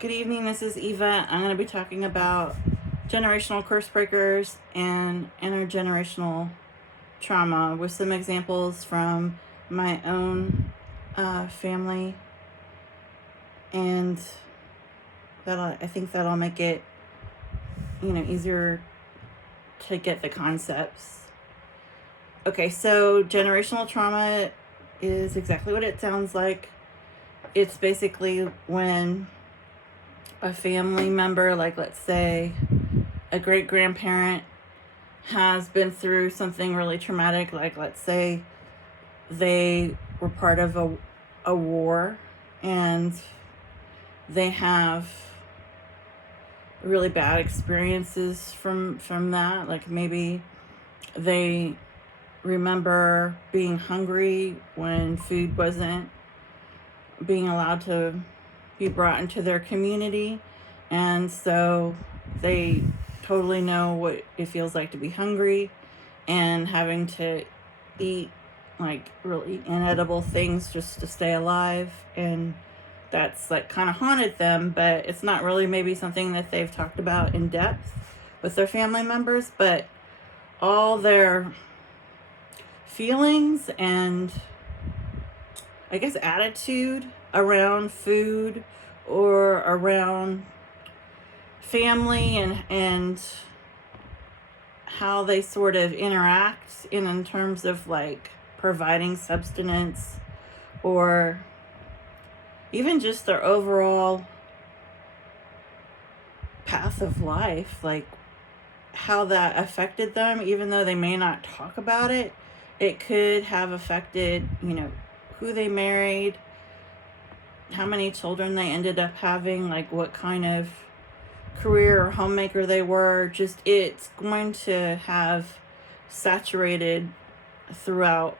Good evening, this is Eva. I'm going to be talking about generational curse breakers and intergenerational trauma with some examples from my own family, and I think that'll make it easier to get the concepts. Okay, so generational trauma is exactly what it sounds like. It's basically when a family member, like let's say a great grandparent, has been through something really traumatic, like let's say they were part of a war and they have really bad experiences from that. Like maybe they remember being hungry when food wasn't being allowed to be brought into their community, and so they totally know what it feels like to be hungry and having to eat like really inedible things just to stay alive. And that's like kind of haunted them, but it's not really maybe something that they've talked about in depth with their family members. But all their feelings and I guess attitude around food or around family and how they sort of interact in terms of like providing subsistence or even just their overall path of life, like how that affected them. Even though they may not talk about it, it could have affected who they married, how many children they ended up having, like what kind of career or homemaker they were. Just it's going to have saturated throughout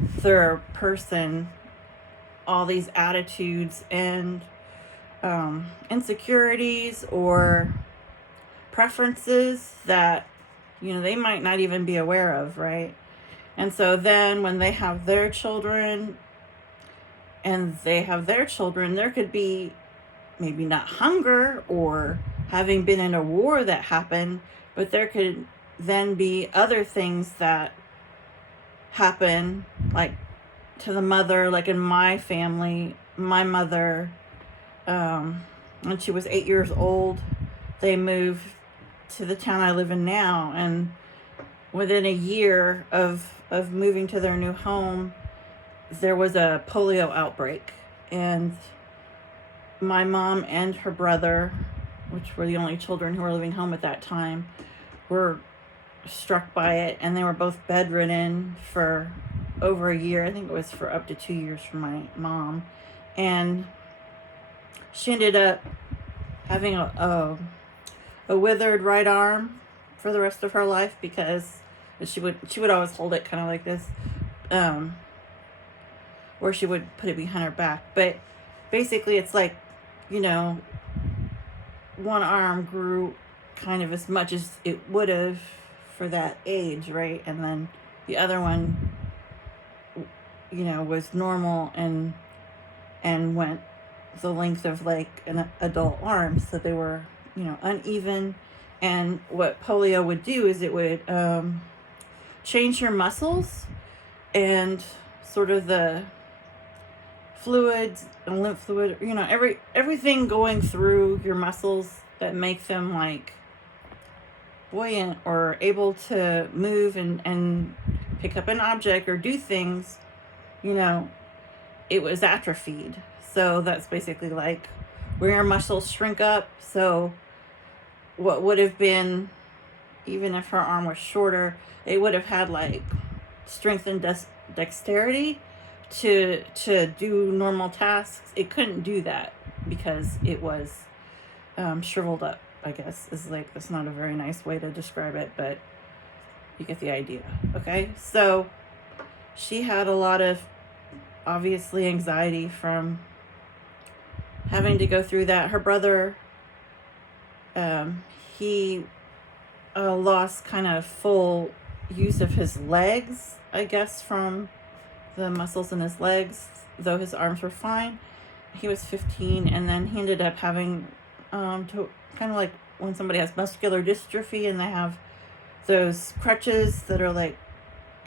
their person all these attitudes and insecurities or preferences that they might not even be aware of, right? And so then when they have their children there could be maybe not hunger or having been in a war that happened, but there could then be other things that happen, like to the mother. Like in my family, my mother, when she was 8 years old, they moved to the town I live in now, and within a year of moving to their new home, there was a polio outbreak, and my mom and her brother, which were the only children who were living home at that time, were struck by it, and they were both bedridden for over a year. I think it was for up to 2 years for my mom, and she ended up having a withered right arm for the rest of her life, because she would always hold it kind of like this, or she would put it behind her back. But basically it's like, one arm grew kind of as much as it would have for that age, right? And then the other one, was normal and went the length of like an adult arm. So they were, uneven. And what polio would do is it would change your muscles and sort of the fluids and lymph fluid, everything going through your muscles that make them like buoyant or able to move and pick up an object or do things, it was atrophied. So that's basically like where your muscles shrink up. So what would have been, even if her arm was shorter, it would have had like strength and dexterity to do normal tasks. It couldn't do that because it was shriveled up, I guess. That's not a very nice way to describe it, but you get the idea. Okay, so she had a lot of obviously anxiety from having to go through that. Her brother, he lost kind of full use of his legs, I guess, from the muscles in his legs, though his arms were fine. he was 15, and then he ended up having to kind of like when somebody has muscular dystrophy and they have those crutches that are like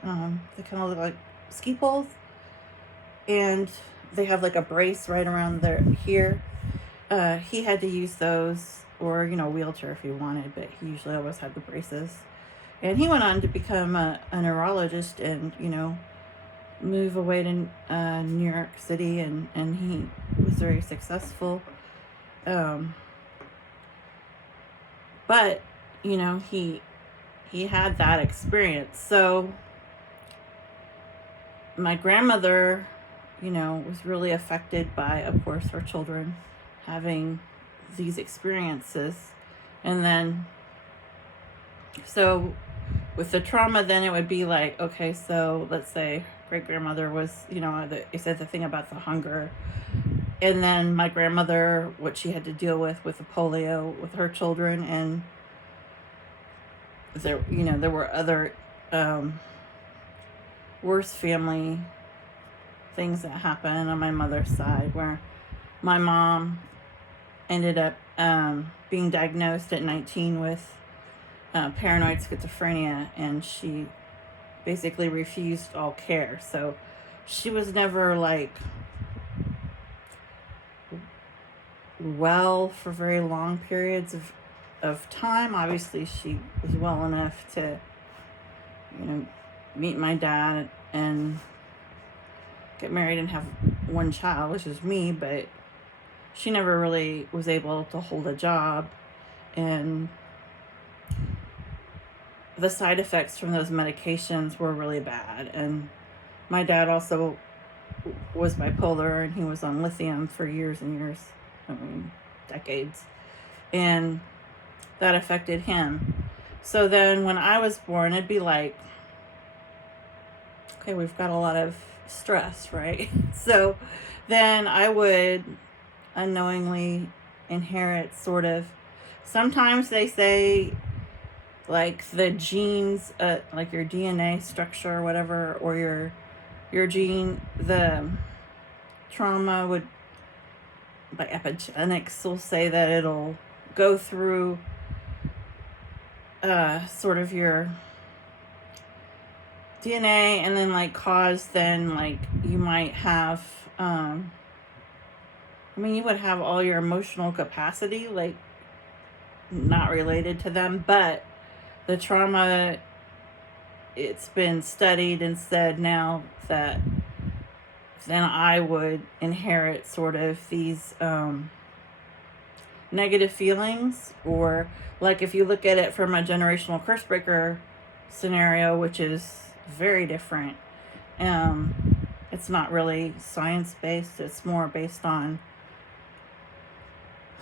they kind of look like ski poles, and they have like a brace right around their here. He had to use those, or wheelchair if he wanted, but he usually always had the braces. And he went on to become a neurologist and move away to New York City, and he was very successful. But he had that experience. So my grandmother, was really affected by, of course, her children having these experiences. And then, so with the trauma, then it would be like, okay, so let's say great grandmother was, you said the thing about the hunger. And then my grandmother, what she had to deal with the polio with her children. And there were other worse family things that happened on my mother's side, where my mom ended up being diagnosed at 19 with paranoid schizophrenia, and she basically refused all care. So she was never like well for very long periods of time. Obviously she was well enough to meet my dad and get married and have one child, which is me, but she never really was able to hold a job. And the side effects from those medications were really bad. And my dad also was bipolar, and he was on lithium for years and years, decades. And that affected him. So then when I was born, it'd be like, okay, we've got a lot of stress, right? So then I would unknowingly inherit sort of, sometimes they say like the genes, like your DNA structure or whatever, or your gene, the trauma would, by epigenetics, will say that it'll go through sort of your DNA, and then like cause, then like you might have you would have all your emotional capacity like not related to them, but the trauma, it's been studied and said now that then I would inherit sort of these negative feelings, or like if you look at it from a generational curse breaker scenario, which is very different. It's not really science based, it's more based on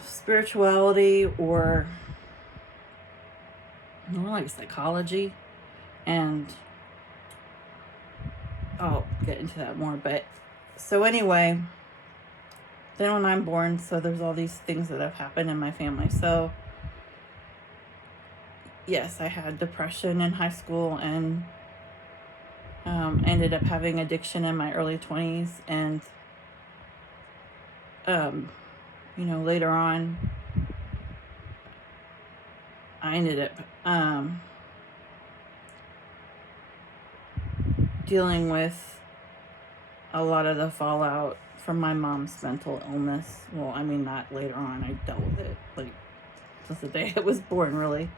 spirituality, or more like psychology. And I'll get into that more. But so anyway, then when I'm born, so there's all these things that have happened in my family. So yes, I had depression in high school, and ended up having addiction in my early 20s. And later on I ended up dealing with a lot of the fallout from my mom's mental illness. Well, not later on, I dealt with it like since the day I was born, really,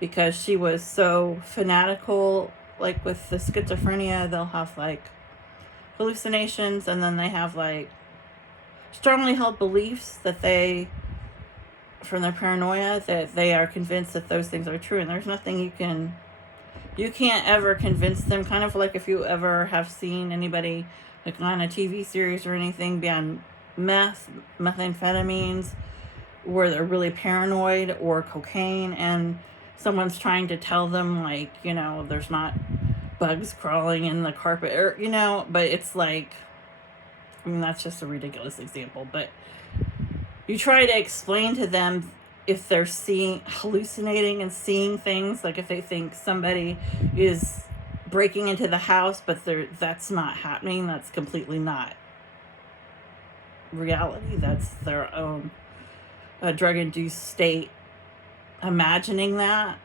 because she was so fanatical. Like with the schizophrenia, they'll have like hallucinations, and then they have like strongly held beliefs that they, from their paranoia, that they are convinced that those things are true, and there's nothing you can't ever convince them. Kind of like if you ever have seen anybody like on a TV series or anything be on methamphetamines, where they're really paranoid, or cocaine, and someone's trying to tell them like, there's not bugs crawling in the carpet, or, but it's like, that's just a ridiculous example, but you try to explain to them if they're hallucinating and seeing things, like if they think somebody is breaking into the house, but that's not happening, that's completely not reality. That's their own drug-induced state. Imagining that,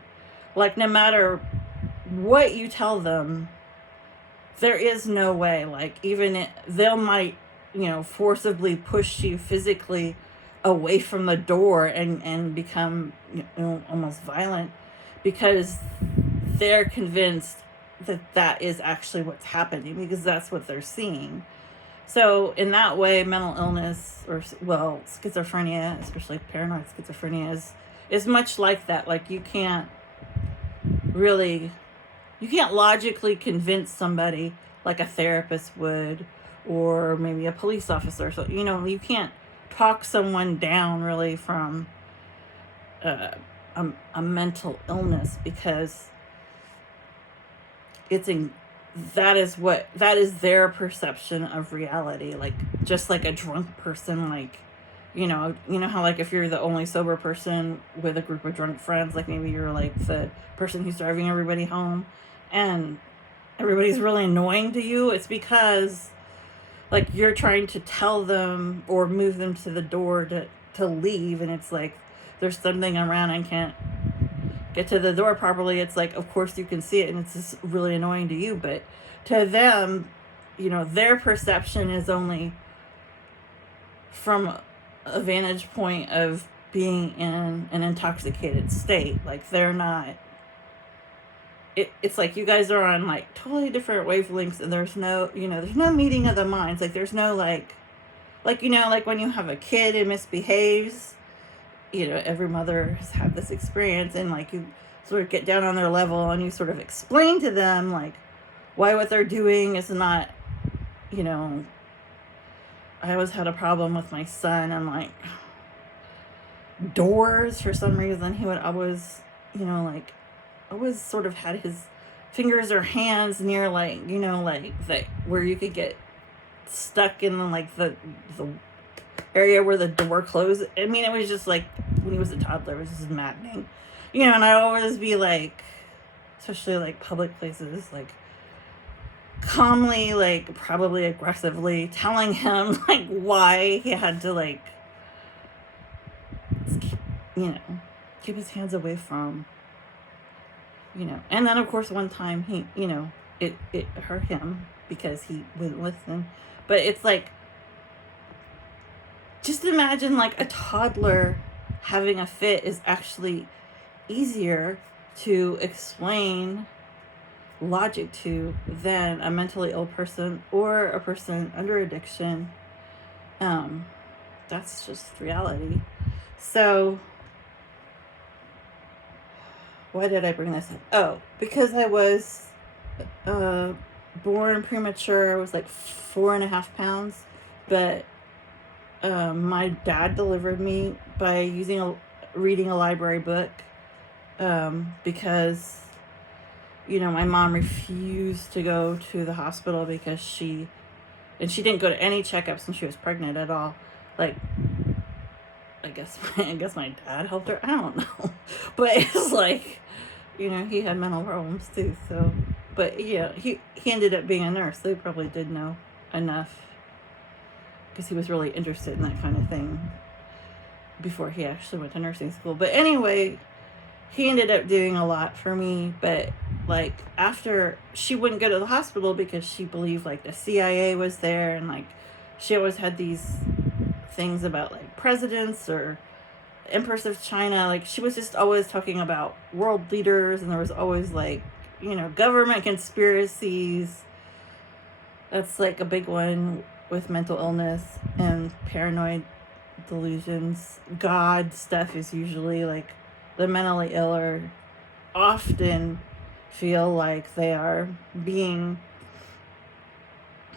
like, no matter what you tell them, there is no way, like, they'll might, forcibly push you physically away from the door and become, almost violent, because they're convinced that that is actually what's happening, because that's what they're seeing. So in that way, mental illness, or, well, schizophrenia, especially paranoid schizophrenia, is much like that. Like, you can't logically convince somebody like a therapist would, or maybe a police officer. So, you can't talk someone down really from a mental illness, because that is their perception of reality. Like, just like a drunk person, like, how, like, if you're the only sober person with a group of drunk friends, like, maybe you're like the person who's driving everybody home and everybody's really annoying to you. It's because, like, you're trying to tell them or move them to the door to leave, and it's like there's something around and can't get to the door properly. It's like, of course you can see it, and it's just really annoying to you, but to them, their perception is only from a vantage point of being in an intoxicated state. Like, they're not, it's like you guys are on, like, totally different wavelengths, and there's no meeting of the minds. Like, there's no, like when you have a kid and misbehaves, every mother has had this experience, and, like, you sort of get down on their level and you sort of explain to them, like, why what they're doing is not, I always had a problem with my son, and, like, doors, for some reason, he would always, always sort of had his fingers or hands near, like, like where you could get stuck in, like, the area where the door closed. I mean, it was just like, when he was a toddler, it was just maddening, and I'd always be like, especially, like, public places, like, calmly, like, probably aggressively telling him, like, why he had to, like, keep his hands away from, and then, of course, one time he, it hurt him because he wouldn't listen. But it's like, just imagine, like, a toddler having a fit is actually easier to explain logic to than a mentally ill person or a person under addiction. That's just reality. So, why did I bring this up? Oh, because I was born premature. I was like 4.5 pounds, but my dad delivered me by reading a library book, because my mom refused to go to the hospital because she didn't go to any checkups when she was pregnant at all. Like, I guess my dad helped her. I don't know, but it's like, he had mental problems too. So, but yeah, he ended up being a nurse. So he probably did know enough, because he was really interested in that kind of thing before he actually went to nursing school. But anyway, he ended up doing a lot for me. But, like, after, she wouldn't go to the hospital because she believed, like, the CIA was there, and, like, she always had these things about, like, presidents or Empress of China. Like, she was just always talking about world leaders, and there was always, like, government conspiracies. That's, like, a big one with mental illness and paranoid delusions. God stuff is usually, like, the mentally ill are often feel like they are being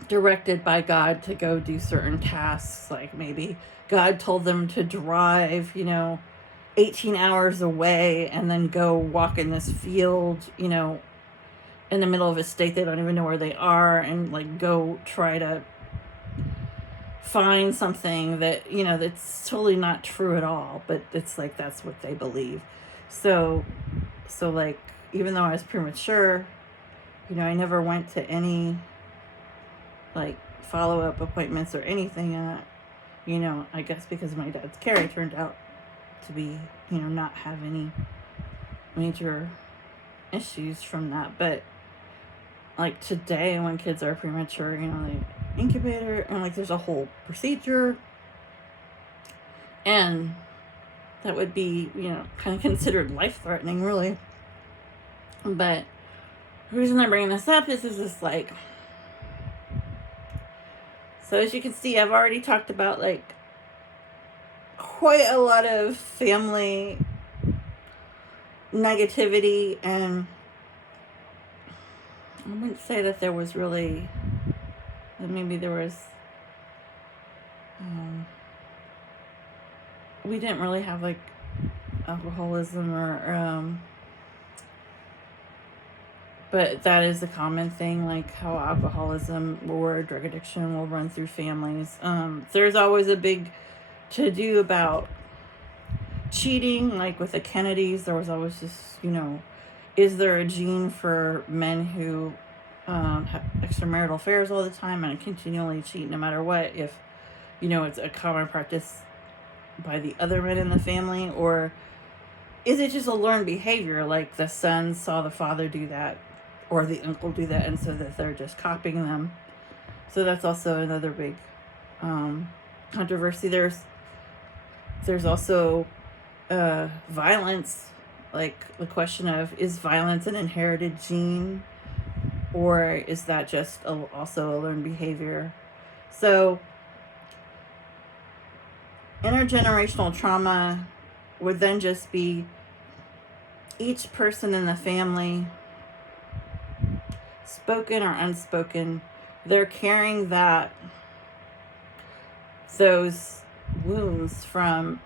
directed by God to go do certain tasks. Like, maybe God told them to drive, 18 hours away and then go walk in this field, in the middle of a state they don't even know where they are, and, like, go try to find something that, that's totally not true at all, but it's like, that's what they believe. So like, even though I was premature, I never went to any, like, follow-up appointments or anything. I guess because my dad's Carrie turned out to be, not have any major issues from that. But like today, when kids are premature, the incubator, and like there's a whole procedure, and that would be, kind of considered life-threatening, really. But the reason I'm bringing this up is this like, so as you can see, I've already talked about like quite a lot of family negativity, and I wouldn't say that there was really, maybe there was, we didn't really have like alcoholism or but that is a common thing, like how alcoholism or drug addiction will run through families. There's always a big to-do about cheating, like with the Kennedys. There was always this, is there a gene for men who have extramarital affairs all the time and continually cheat no matter what, if, it's a common practice by the other men in the family, or is it just a learned behavior, like the son saw the father do that or the uncle do that, and so that they're just copying them. So that's also another big controversy. There's also violence, like the question of, is violence an inherited gene, or is that just also a learned behavior? So intergenerational trauma would then just be each person in the family, spoken or unspoken, they're carrying those wounds from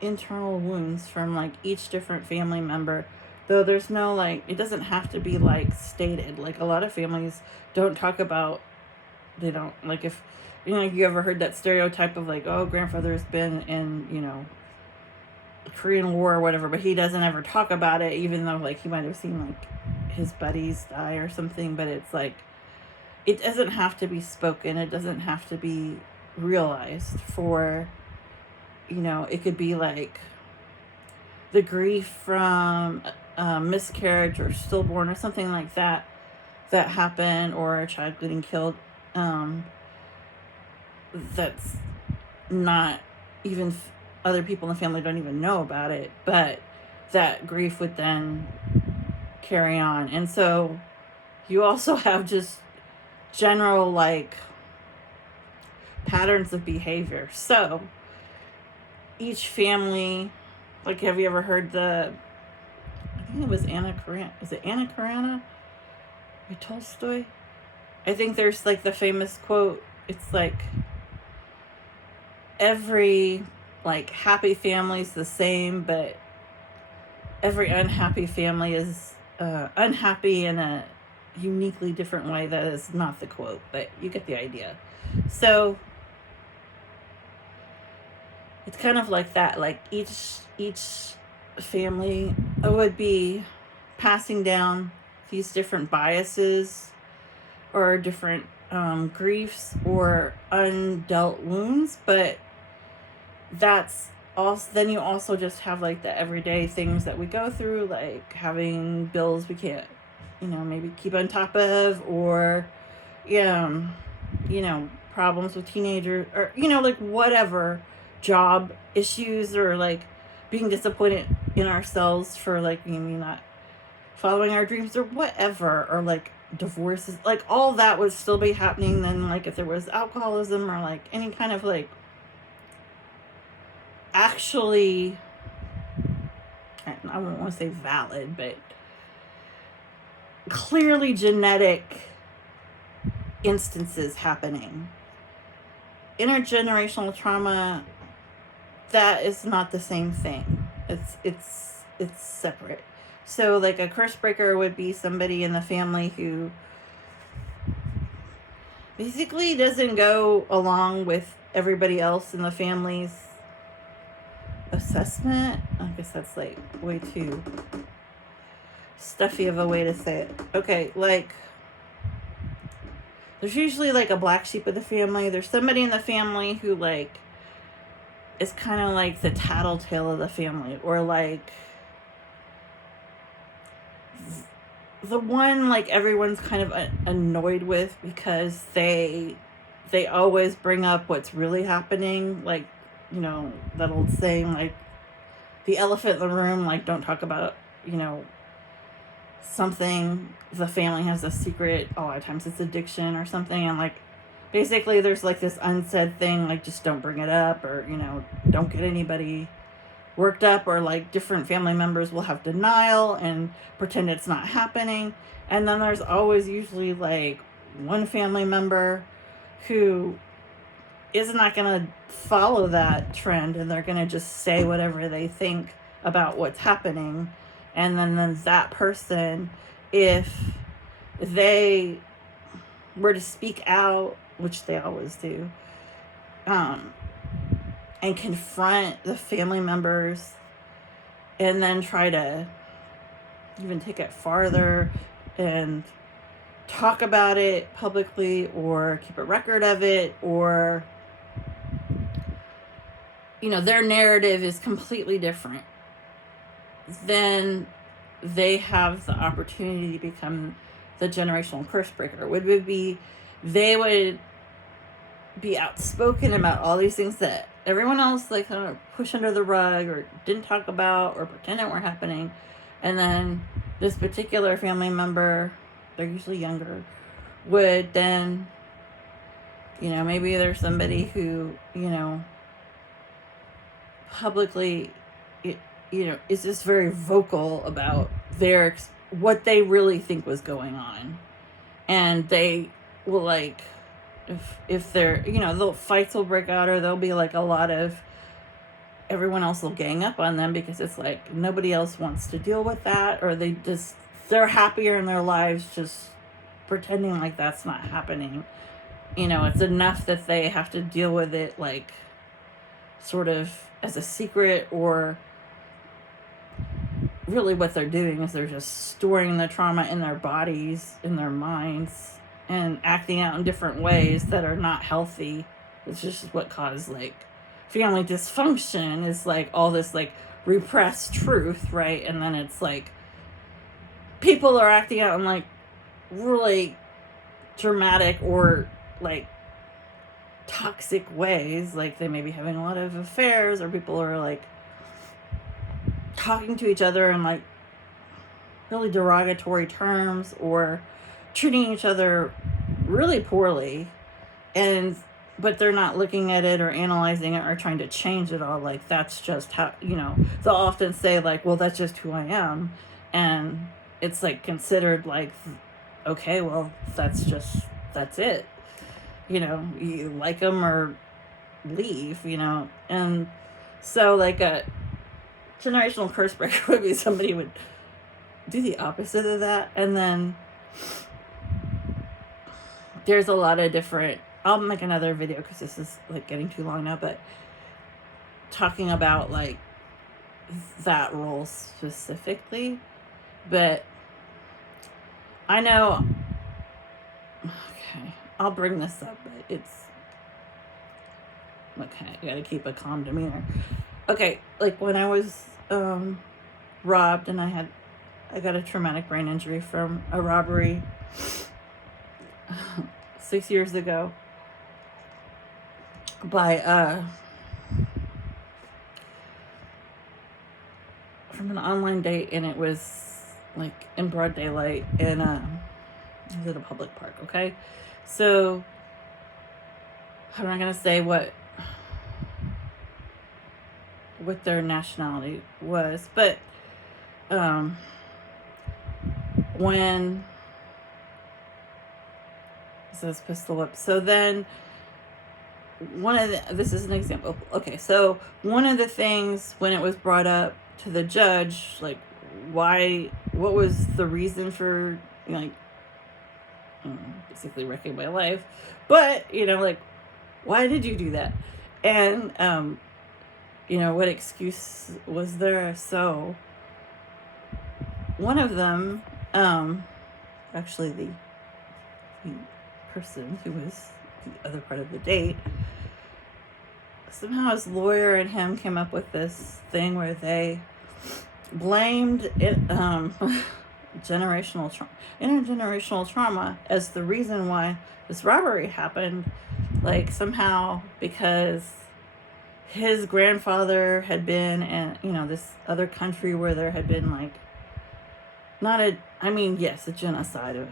internal wounds from like each different family member, though there's no like, it doesn't have to be like stated. Like a lot of families don't talk about, they don't, like if you ever heard that stereotype of like, oh, grandfather's been in the Korean War or whatever, but he doesn't ever talk about it, even though like he might have seen like his buddies die or something. But it's like, it doesn't have to be spoken, it doesn't have to be realized for, it could be like the grief from miscarriage or stillborn or something like that happened, or a child getting killed, that's not even, other people in the family don't even know about it, but that grief would then carry on. And so you also have just general like patterns of behavior. So each family, like, have you ever heard I think it was Anna Karenina. Is it Anna Karenina by Tolstoy? I think there's like the famous quote. It's like, every like happy family is the same, but every unhappy family is unhappy in a uniquely different way. That is not the quote, but you get the idea. So it's kind of like that, like each family would be passing down these different biases or different griefs or undealt wounds. But that's also, then you also just have like the everyday things that we go through, like having bills we can't maybe keep on top of, or problems with teenagers, or like whatever, job issues, or like being disappointed in ourselves for like maybe not following our dreams or whatever, or like divorces, like all that would still be happening. Then like if there was alcoholism or like any kind of like actually, I won't want to say valid, but clearly genetic instances happening. Intergenerational trauma, that is not the same thing. It's separate. So like a curse breaker would be somebody in the family who basically doesn't go along with everybody else in the family's assessment. I guess that's like way too stuffy of a way to say it. Okay, like there's usually like a black sheep of the family. There's somebody in the family who like is kind of like the tattletale of the family, or like the one like everyone's kind of annoyed with because they always bring up what's really happening, like, you know, that old saying, like, the elephant in the room, like, don't talk about, you know, something the family has a secret. A lot of times it's addiction or something, and like basically there's like this unsaid thing, like, just don't bring it up, or, you know, don't get anybody worked up, or like different family members will have denial and pretend it's not happening. And then there's always usually like one family member who is not going to follow that trend, and they're going to just say whatever they think about what's happening. And then that person, if they were to speak out, which they always do, and confront the family members, and then try to even take it farther and talk about it publicly, or keep a record of it, or, you know, their narrative is completely different, then they have the opportunity to become the generational curse breaker. They would be outspoken about all these things that everyone else like kind of push under the rug or didn't talk about or pretend it weren't happening. And then this particular family member, they're usually younger, would then, you know, maybe there's somebody who, you know, publicly, you know, is just very vocal about what they really think was going on. And they will, like, if they're, you know, fights will break out, or there'll be like a lot of, everyone else will gang up on them because it's like nobody else wants to deal with that, or they're happier in their lives just pretending like that's not happening. You know, it's enough that they have to deal with it like sort of as a secret, or really what they're doing is they're just storing the trauma in their bodies, in their minds, and acting out in different ways that are not healthy. It's just what caused like family dysfunction, is like all this like repressed truth, right? And then it's like people are acting out in like really dramatic or like toxic ways, like they may be having a lot of affairs, or people are like talking to each other in like really derogatory terms, or treating each other really poorly, but they're not looking at it or analyzing it or trying to change it all. Like, that's just how, you know, they'll often say like, well, that's just who I am, and it's like considered like, okay, well, that's it, you know, you like them or leave, you know. And so like a generational curse breaker would be somebody who would do the opposite of that. And then there's a lot of different, I'll make another video because this is like getting too long now, but talking about like that role specifically. But I know, okay, I'll bring this up, but it's okay, you gotta keep a calm demeanor. Okay, like when I was robbed, and I got a traumatic brain injury from a robbery 6 years ago by from an online date, and it was like in broad daylight, and it was at a public park. Okay, so I'm not gonna say what their nationality was, but when this pistol whip, so then this is an example. Okay, so one of the things when it was brought up to the judge, like, what was the reason for, you know, like, basically wrecking my life, but, you know, like, why did you do that? And you know, what excuse was there? So one of them, actually the person who was the other part of the date, somehow his lawyer and him came up with this thing where they blamed it, intergenerational trauma as the reason why this robbery happened. Like, somehow because his grandfather had been in, this other country where there had been, like, not a, I mean, yes, a genocide of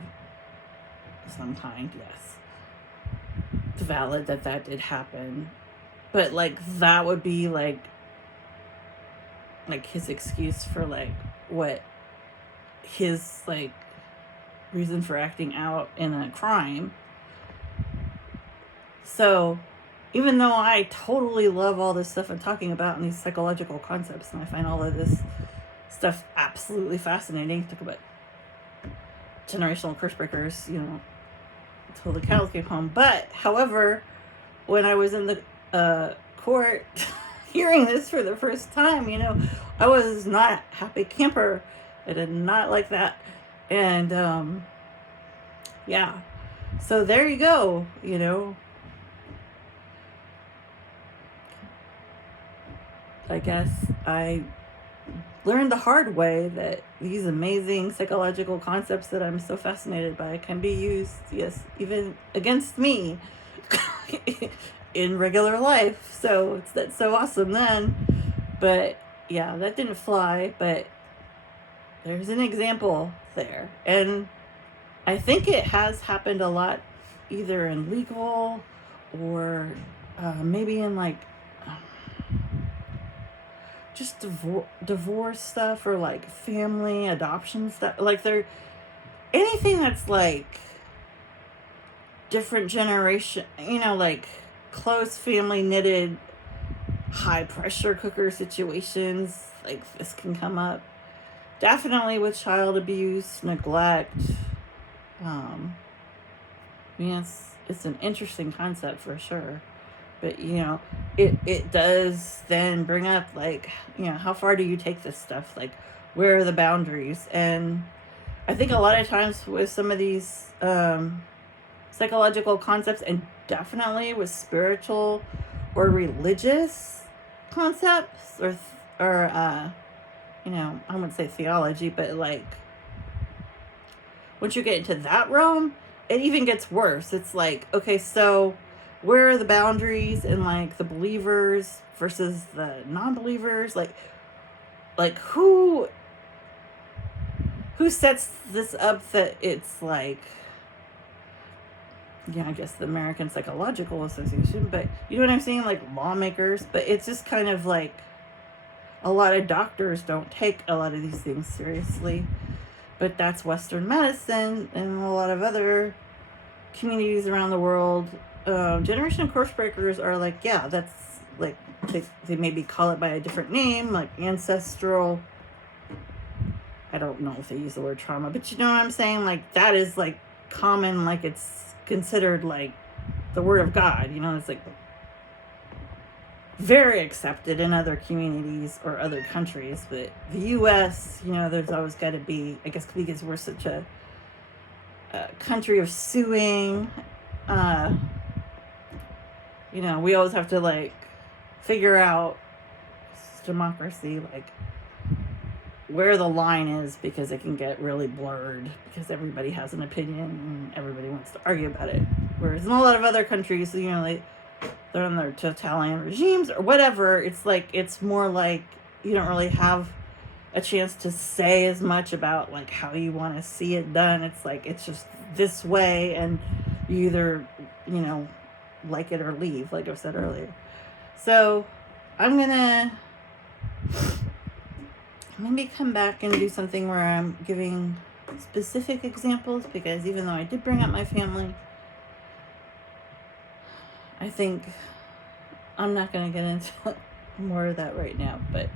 some kind, yes. It's valid that did happen. But, like, that would be, like his excuse for, like, what his, like, reason for acting out in a crime. So, even though I totally love all this stuff I'm talking about and these psychological concepts, and I find all of this stuff absolutely fascinating, talk about generational curse breakers, until the cows came home. But, however, when I was in the court hearing this for the first time, I was not a happy camper. I did not like that. And, yeah. So there you go, I guess I learned the hard way that these amazing psychological concepts that I'm so fascinated by can be used, yes, even against me in regular life. So that's so awesome then. But yeah, that didn't fly, but there's an example there. And I think it has happened a lot, either in legal or maybe in, like, just divorce stuff, or, like, family adoption stuff. Like, anything that's, like, different generation, like, close family knitted high pressure cooker situations, like, this can come up. Definitely with child abuse, neglect. It's an interesting concept for sure. But, it does then bring up, like, how far do you take this stuff? Like, where are the boundaries? And I think a lot of times with some of these psychological concepts, and definitely with spiritual or religious concepts, or I wouldn't say theology, but, like, once you get into that realm, it even gets worse. It's like, okay, so where are the boundaries in, like, the believers versus the non-believers? Like who sets this up that it's like, I guess the American Psychological Association, but you know what I'm saying? Like, lawmakers. But it's just kind of like a lot of doctors don't take a lot of these things seriously. But that's Western medicine, and a lot of other communities around the world. Generation curse breakers are like, yeah, that's like, they maybe call it by a different name, like ancestral. I don't know if they use the word trauma, but you know what I'm saying? Like, that is, like, common, like, it's considered, like, the word of God, it's like very accepted in other communities or other countries. But the U.S., there's always got to be, I guess, because we're such a country of suing, we always have to, like, figure out democracy, like, where the line is, because it can get really blurred because everybody has an opinion and everybody wants to argue about it. Whereas in a lot of other countries, like, they're in their totalitarian regimes or whatever, it's like, it's more like you don't really have a chance to say as much about, like, how you want to see it done. It's like, it's just this way, and you either, like it or leave, like I said earlier. So I'm gonna maybe come back and do something where I'm giving specific examples, because even though I did bring up my family, I think I'm not going to get into more of that right now. But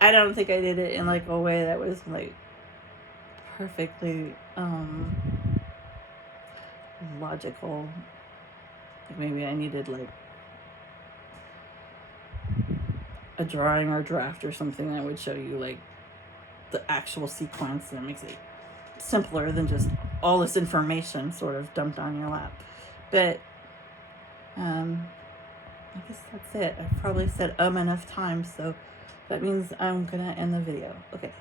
I don't think I did it in, like, a way that was, like, perfectly logical. Like, maybe I needed, like, a drawing or draft or something that would show you, like, the actual sequence, and it makes it simpler than just all this information sort of dumped on your lap. But I guess that's it. I've probably said enough times, so that means I'm gonna end the video. Okay,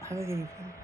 have a good evening.